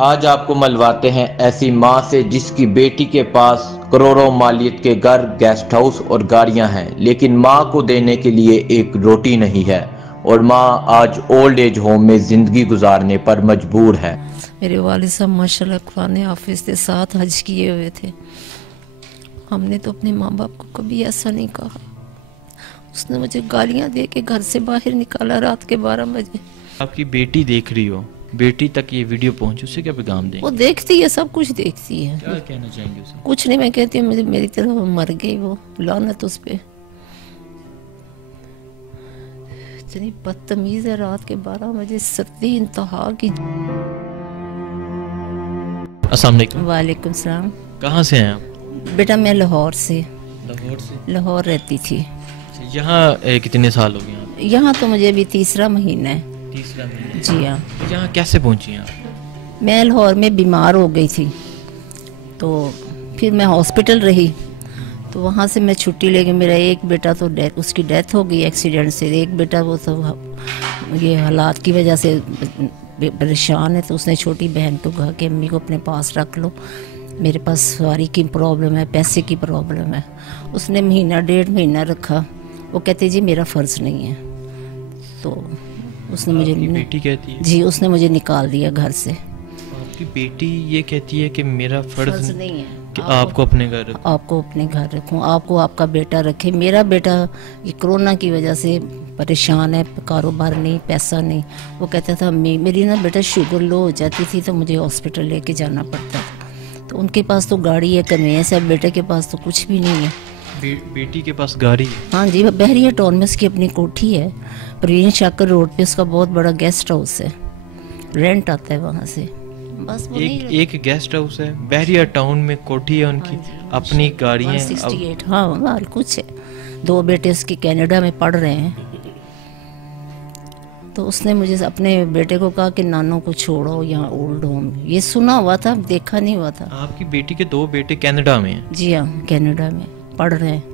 आज आपको मिलवाते हैं ऐसी माँ से जिसकी बेटी के पास करोड़ों मालियत के घर, गेस्ट हाउस और गाड़ियां हैं, लेकिन माँ को देने के लिए एक रोटी नहीं है और माँ आज ओल्ड एज होम में जिंदगी गुजारने पर मजबूर है। मेरे वालिद साहब माशाल्लाह कुरान हाफिज थे, 7 हज किए हुए थे। हमने तो अपने माँ बाप को कभी ऐसा नहीं कहा। उसने मुझे गालियाँ दे के घर से बाहर निकाला रात के 12 बजे। आपकी बेटी देख रही हो, बेटी तक ये वीडियो पहुंचे, उसे क्या पैगाम देंगे? वो देखती है, सब कुछ देखती है। क्या कहना चाहेंगे उसे? कुछ नहीं, मैं कहती हूँ मुझे मेरी तरफ मर गई वो, लानत उस पे। इतनी बदतमीज है, रात के 12 बजे सर्दी इंतहा की। अस्सलाम वालेकुम। वालेकुम सलाम। कहाँ से हैं आप? बेटा मैं लाहौर से। लाहौर से? लाहौर रहती थी। यहाँ कितने साल हो गए आप? यहाँ तो मुझे अभी तीसरा महीना है। तीसरा महीना? जी हाँ। यहाँ कैसे पहुँची आप? मैं लाहौर में बीमार हो गई थी, तो फिर मैं हॉस्पिटल रही, तो वहाँ से मैं छुट्टी लेके, मेरा एक बेटा तो उसकी डेथ हो गई एक्सीडेंट से। एक बेटा वो सब ये हालात की वजह से परेशान है, तो उसने छोटी बहन को कहा कि अम्मी को अपने पास रख लो, मेरे पास सवारी की प्रॉब्लम है, पैसे की प्रॉब्लम है। उसने महीना 1.5 महीना रखा। वो कहते जी मेरा फ़र्ज़ नहीं है, तो उसने मुझे बेटी कहती है? जी, उसने मुझे निकाल दिया घर से। आपकी बेटी ये कहती है कि मेरा फ़र्ज़ नहीं है कि आपको अपने घर रखूं। आपको अपने घर रखूं, आपको आपका बेटा रखे। मेरा बेटा ये कोरोना की वजह से परेशान है, कारोबार नहीं, पैसा नहीं। वो कहता था मेरी ना बेटा शुगर लो हो जाती थी तो मुझे हॉस्पिटल लेके जाना पड़ता था। तो उनके पास तो गाड़ी है, कन्वेंस है, बेटे के पास तो कुछ भी नहीं है। बेटी के पास गाड़ी है? हाँ जी, बहरिया टाउन में उसकी अपनी कोठी है, प्रवीण शाकर रोड पे उसका बहुत बड़ा गेस्ट हाउस है, रेंट आता है वहाँ से। बस वो एक गेस्ट हाउस है, बहरिया टाउन में कोठी है उनकी, अपनी गाड़ी है। 168, हाँ माल कुछ है। 2 बेटे उसके कनाडा में पढ़ रहे हैं। तो उसने मुझे अपने बेटे को कहा कि नानों को छोड़ो यहाँ ओल्ड होम। ये सुना हुआ था, देखा नहीं हुआ था। आपकी बेटी के 2 बेटे कनाडा में हैं? जी हाँ, कनाडा में पढ़ रहे हैं।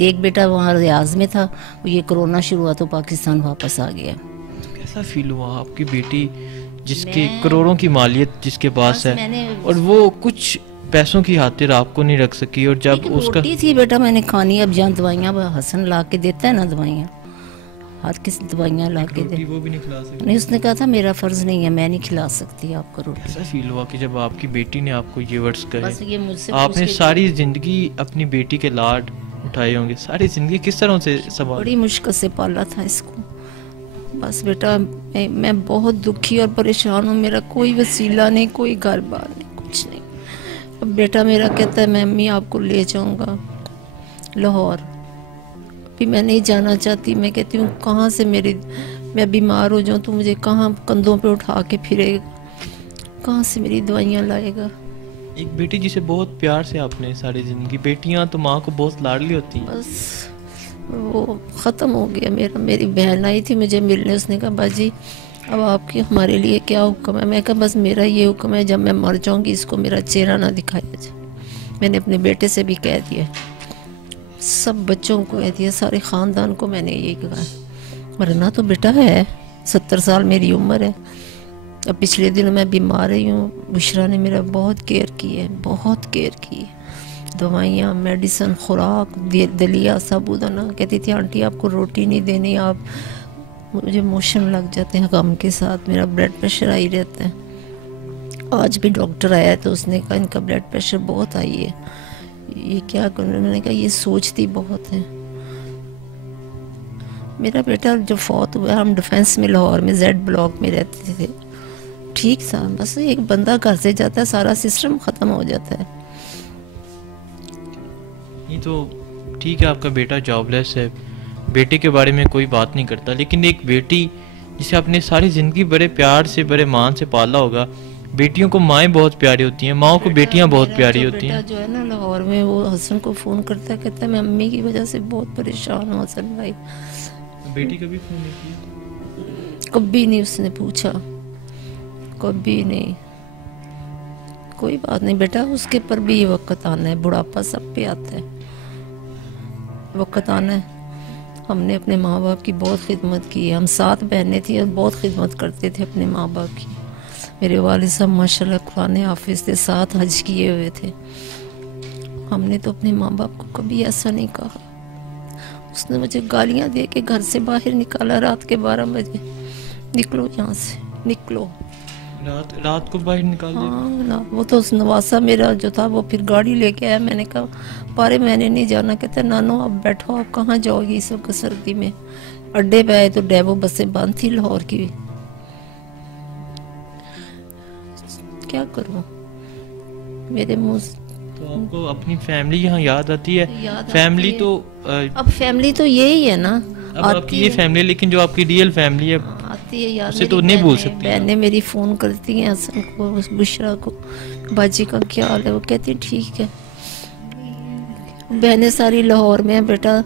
एक बेटा वहाँ रियाज में था, ये कोरोना शुरू हुआ तो पाकिस्तान वापस आ गया। तो कैसा फील हुआ? आपकी बेटी जिसके करोड़ों की मालियत जिसके पास है और वो कुछ पैसों की खातिर आपको नहीं रख सकी, और जब उसका रोटी थी बेटा मैंने खानी। अब जहाँ दवाइयाँ हसन ला के देता है ना, दवाइयाँ हर किसी दवाइयाँ ला के दे, वो भी नहीं खिला सकती? नहीं, उसने कहा था मेरा फ़र्ज़ नहीं है, मैं नहीं खिला सकती आपको रोटी। कैसा फील हुआ कि जब आपकी बेटी ने आपको ये वर्ड्स बस कहे? ये मुझसे आपने सारी जिंदगी अपनी बेटी के लाड उठाए होंगे, सारी जिंदगी किस तरह से संभाल? बड़ी मुश्किल से पाला था इसको। बस बेटा मैं बहुत दुखी और परेशान हूँ। मेरा कोई वसीला नहीं, कोई घर बार नहीं, कुछ नहीं। अब बेटा मेरा कहता है मैं अम्मी आपको ले जाऊँगा लाहौर। अभी मैं नहीं जाना चाहती। मैं कहती हूँ कहाँ से मैं बीमार हो जाऊँ तो मुझे कहाँ कंधों पे उठा के फिरेगा, कहाँ से मेरी दवाइयाँ लाएगा। एक बेटी जिसे बहुत प्यार से आपने सारी जिंदगी, बेटियां तो माँ को बहुत लाडली होती हैं। बस वो ख़त्म हो गया मेरी बहन आई थी मुझे मिलने, उसने कहा बाजी अब आपकी हमारे लिए क्या हुक्म है? मैं कहा बस मेरा ये हुक्म है, जब मैं मर जाऊंगी इसको मेरा चेहरा ना दिखाया जाए। मैंने अपने बेटे से भी कह दिया, सब बच्चों को कह दिया, सारे ख़ानदान को मैंने यही कहा, मरना तो बेटा है। 70 साल मेरी उम्र है। अब पिछले दिनों मैं बीमार रही हूँ, बुशरा ने मेरा बहुत केयर की है, बहुत केयर की है। दवाइयाँ, मेडिसिन, खुराक, दलिया, साबूदाना। कहती थी आंटी आपको रोटी नहीं देनी, आप मुझे मोशन लग जाते हैं गम के साथ, मेरा ब्लड प्रेशर हाई रहता है। आज भी डॉक्टर आया तो उसने कहा इनका ब्लड प्रेशर बहुत हाई है, ये क्या करूँ? मैंने कहा ये सोचती बहुत है। मेरा बेटा जो फौत हुआ, हम डिफेंस में लाहौर में जेड ब्लॉक में रहते थे, ठीक था। बस एक बंदा घर से जाता है सारा सिस्टम ख़त्म हो जाता है। ये तो ठीक है, आपका बेटा जॉबलेस है, बेटे के बारे में कोई बात नहीं करता, लेकिन एक बेटी जिसे आपने सारी ज़िंदगी बड़े प्यार से, बड़े मान से पाला होगा। बेटियों को माएँ बहुत प्यारी होती हैं, माओ को बेटियां बहुत प्यारी होती हैं। जो है ना लाहौर में, वो हसन को फ़ोन करता है, कहता है मैं अम्मी की वजह से बहुत परेशान हूँ हसन भाई। बेटी कभी फ़ोन नहीं किया? कभी नहीं उसने पूछा, कभी नहीं। कोई बात नहीं बेटा, उसके पर भी ये वक्त आना है, बुढ़ापा सब पे आता है, वक्त आना है। हमने अपने माँ बाप की बहुत खिदमत की है, हम 7 बहनें थी और बहुत खिदमत करते थे अपने माँ बाप की। मेरे वालिद साहब माशाल्लाह कुरान हाफिज थे, 7 हज किए हुए थे। हमने तो अपने माँ बाप को कभी ऐसा नहीं कहा। उसने मुझे गालियाँ दे के घर से बाहर निकाला रात के 12 बजे, निकलो यहाँ से, निकलो। रात को बाहर निकाल दिया? हाँ ना, वो तो उस नवासा मेरा जो था वो फिर गाड़ी लेके आया। मैंने कहा पारे मैंने नहीं जाना। कहते नानो आप बैठो, आप कहाँ जाओगी इस वक्त सर्दी में। अड्डे पे आए तो डेवो बसें बंद थी लाहौर की। क्या करूँ, मेरे मुँह। तो आपको अपनी फैमिली यहाँ याद आती है? फैमिली तो अब फैमिली तो यही है ना, अब आपकी ये फैमिली, लेकिन जो आपकी रियल फैमिली है आती है यार, उसे तो नहीं भूल सकती। बहनें मेरी फ़ोन करती हैं हसन को, बुशरा को, बाजी का क्या हाल है। वो कहती ठीक है। बहनें सारी लाहौर में है बेटा,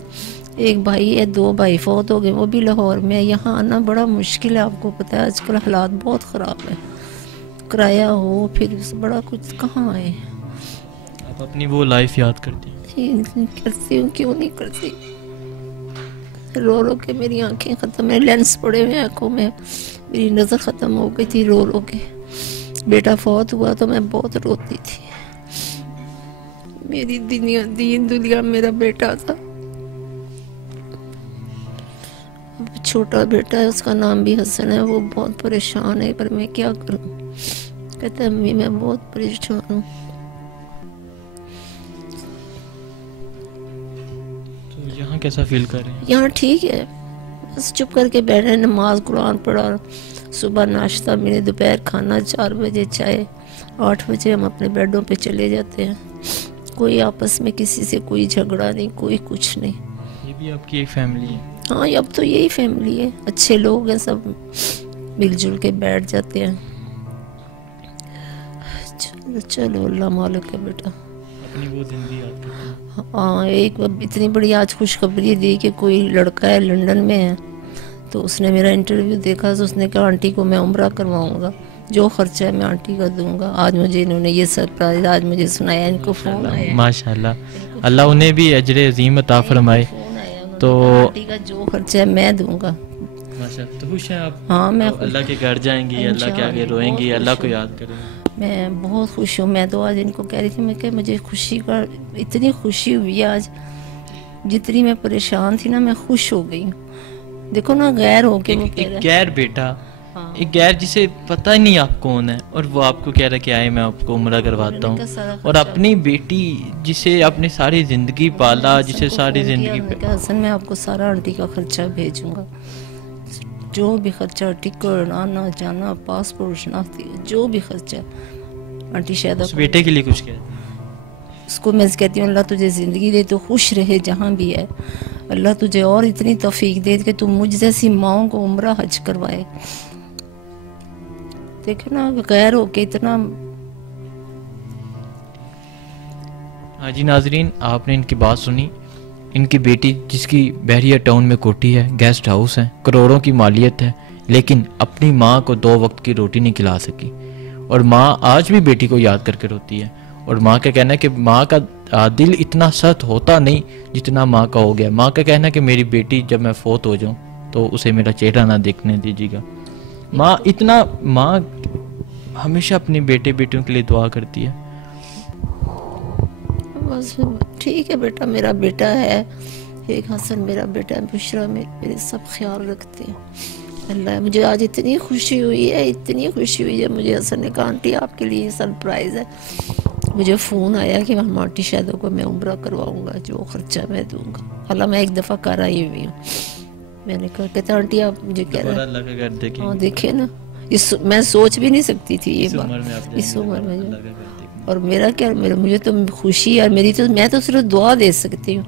एक भाई है, 2 भाई फौत हो गए, वो भी लाहौर में है। यहाँ आना बड़ा मुश्किल है, आपको पता है आजकल हालात बहुत ख़राब है। किराया हो फिर बड़ा कुछ, कहाँ आए। आप अपनी वो लाइफ याद करती हैं? करती हूँ, क्यों नहीं करती। रो रो के मेरी आंखें ख़त्म है, लेंस पड़े हुए आंखों में, मेरी नज़र ख़त्म हो गई थी रो रो के। बेटा फौत हुआ तो मैं बहुत रोती थी। मेरी दीन दुनिया मेरा बेटा था। अब छोटा बेटा है, उसका नाम भी हसन है, वो बहुत परेशान है, पर मैं क्या करूं। कहता है अम्मी मैं बहुत परेशान हूँ। यहाँ कैसा फील कर रहे हैं? यहाँ ठीक है, बस चुप करके बैठे, नमाज कुरान पढ़ा, सुबह नाश्ता मिले, दोपहर खाना, 4 बजे चाय, 8 बजे हम अपने बेडों पे चले जाते हैं। कोई आपस में किसी से कोई झगड़ा नहीं, कोई कुछ नहीं। ये भी आपकी एक फैमिली है? हाँ अब तो यही फैमिली है, अच्छे लोग हैं, सब मिलजुल के बैठ जाते हैं। चलो चलो अल्लाह मालिक है बेटा। अपनी वो जिंदगी याद करते हैं? हाँ, एक इतनी बड़ी आज खुशखबरी दी कि कोई लड़का है लंदन में है, तो उसने मेरा इंटरव्यू देखा तो उसने कहा आंटी को मैं उम्रा करवाऊँगा, जो खर्चा है मैं आंटी का दूंगा। आज मुझे इन्होंने ये सरप्राइज आज मुझे सुनाया, इनको फ़ोन आया। माशाल्लाह, अल्लाह उन्हें भी अजर अजीम अता फरमाए। तो आंटी का जो खर्चा है मैं दूंगा। माशाल्लाह, तो खुश हैं आप? हाँ मैं अल्लाह के घर जाएंगी, अल्लाह के आगे रोएंगी, अल्लाह को याद करेंगी। मैं बहुत खुश हूँ। मैं तो आज इनको कह रही थी, मैं कह मुझे खुशी का इतनी खुशी हुई आज, जितनी मैं परेशान थी ना मैं खुश हो गई। देखो ना गैर हो के वो कह रहा है, गैर बेटा, एक गैर जिसे पता ही नहीं आप कौन है, और वो आपको कह रहा है कि आए मैं आपको उम्रा करवाता हूँ। और अपनी बेटी जिसे आपने सारी जिंदगी पाला, जिसे सारी जिंदगी हसन मैं आपको सारा आंटी का खर्चा भेजूंगा, जो भी खर्चा, टिकट आना जाना, पासपोर्ट शनाख्ती, जो भी खर्चा। आंटी शायद उस बेटे के लिए कुछ कह, उसको मैं कहती हूँ अल्लाह तुझे ज़िंदगी दे तो खुश रहे जहाँ भी है। अल्लाह तुझे और इतनी तौफीक दे कि तू मुझ जैसी माओं को उम्रा हज करवाए। देखो ना गैर हो के इतना। हाँ जी नाजरीन, आपने इनकी बात सुनी। इनकी बेटी जिसकी बहरिया टाउन में कोठी है, गेस्ट हाउस है, करोड़ों की मालियत है, लेकिन अपनी माँ को 2 वक्त की रोटी नहीं खिला सकी। और माँ आज भी बेटी को याद करके रोती है। और माँ का कहना है कि माँ का दिल इतना सख्त होता नहीं जितना माँ का हो गया। माँ का कहना है कि मेरी बेटी जब मैं फोत हो जाऊँ तो उसे मेरा चेहरा ना देखने दीजिएगा। माँ हमेशा अपने बेटे बेटियों के लिए दुआ करती है। बस ठीक है बेटा, मेरा बेटा है एक हसन, मेरा बेटा बुशरा, मेरे सब ख्याल रखते हैं। अल्लाह, मुझे आज इतनी खुशी हुई है, इतनी खुशी हुई है। मुझे हसन ने कहा आंटी आपके लिए सरप्राइज़ है। मुझे फ़ोन आया कि हम आंटी शायद को मैं उम्रा करवाऊँगा, जो खर्चा मैं दूँगा। हालांकि मैं एक दफ़ा कर आई हुई हूँ। मैंने कहा कहता आंटी आप मुझे कह रहे हैं, हाँ देखे ना, मैं सोच भी नहीं सकती थी ये बात इस उम्र में। और मेरा क्या, मुझे तो खुशी है, मैं तो सिर्फ दुआ दे सकती हूँ।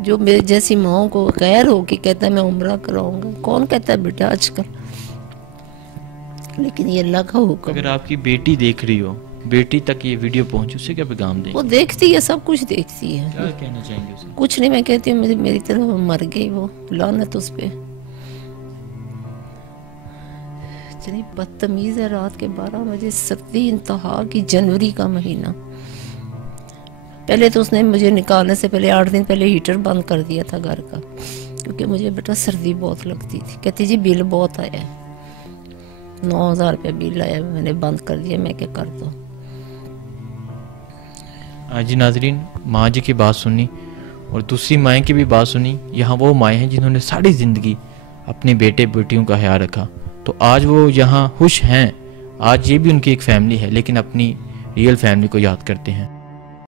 जो मेरे जैसी माओ को गैर हो कि कहता है मैं उम्रा कराऊंगा, कौन कहता है बेटा आजकल, लेकिन ये अल्लाह का हुक्म। अगर आपकी बेटी देख रही हो, बेटी तक ये वीडियो पहुंचे, उसे क्या पैगाम दें? वो देखती है, सब कुछ देखती है। क्या कहना चाहेंगे उसे? कुछ नहीं, मैं कहती हूँ मेरी तरफ मर गई, वो लानत उस पे। इतनी बदतमीज है, रात के 12 बजे, सर्दी इंतहा की, जनवरी का महीना। पहले तो उसने मुझे निकालने से पहले 8 दिन पहले हीटर बंद कर दिया था घर का, क्योंकि मुझे बेटा सर्दी बहुत लगती थी। कहती जी बिल बहुत आया है। 9,000 रुपया बिल आया, मैंने बंद कर दिया। मैं क्या कर दूँ। जी नाजरीन, माँ जी की बात सुनी और दूसरी माएँ की भी बात सुनी। यहाँ वो माएँ हैं जिन्होंने सारी ज़िंदगी अपने बेटे बेटियों का ख्याल रखा, तो आज वो यहाँ खुश हैं। आज ये भी उनकी एक फैमिली है, लेकिन अपनी रियल फैमिली को याद करते हैं।